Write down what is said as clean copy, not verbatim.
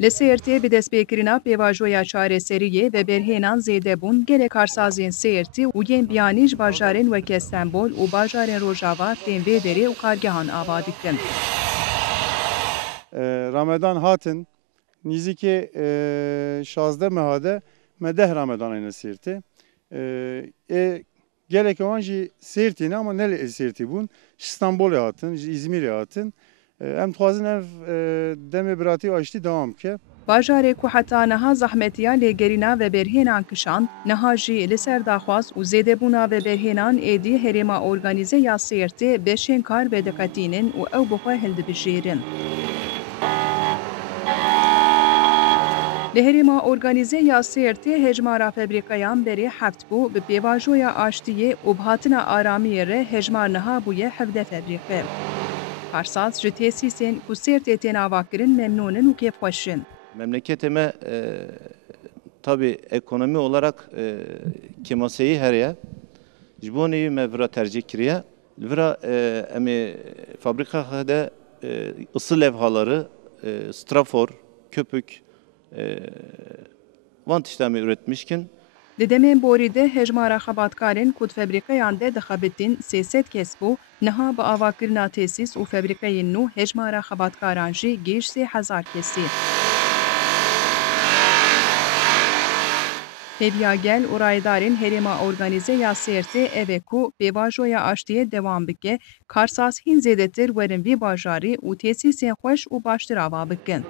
Li Sêrtê bi destpêkirina pêvajoya çareseriyê ve berhênan zêdebûn gelek karsazên Sêrtî û yên biyanî ji bajarên weke Stembol û bajarên Rojava tên vê derê û kargehan ava dikin. Ramedan hatin nizîkê 16 mehade me 10 Ramedanê Sêrtê. Gelek wan jî Sêrtî ne ama ne li Sêrtî bûn, ji Stenbolê hatin, ji İzmîrê hatin. Em dixwazin ev demê biratî aştî dewam bike. Bajarê ku heta niha zehmetiya lêgerîna veberhênan kişand, niha jî li ser daxwaz û zêdebûna veberhênan êdî herêma organîze ya Sêrtê beşên kar vediqetînin û ew bi xwe hildibijêrin. Li herêma organîze ya Sêrtê hejmara febrîqeyan berê heft bû, bi pêvajoya aştiyê û bi hatina aramiyê re hejmar niha bûye 17 febrîqe. Karsaz ji tesîsên ku Sêrtê tên avakirin memnûnin û kêfxweşin. Memleketime tabii ekonomi olarak kemaseyi herye. Jiboni me vira tercih kiriye. Vira emi fabrika de ısı levhaları, strafor, köpük van tiştemi üretmişkin. Li demên borî de hejmara xebatkarên ku di febrîqeyan de dixebitin 300 kes bû, niha bi avakirina tesîs û febrîqeyên nû hejmara xebatkaran jî gîj 3000 kesî. Hêviya gel û rayedarên herêma organîze ya Sêrtê ev e ku pêvajoya aştiyê dewam bike, karsaz hîn zêdetir werin vî bajarî û tesîsên xweş û baştir ava bikin.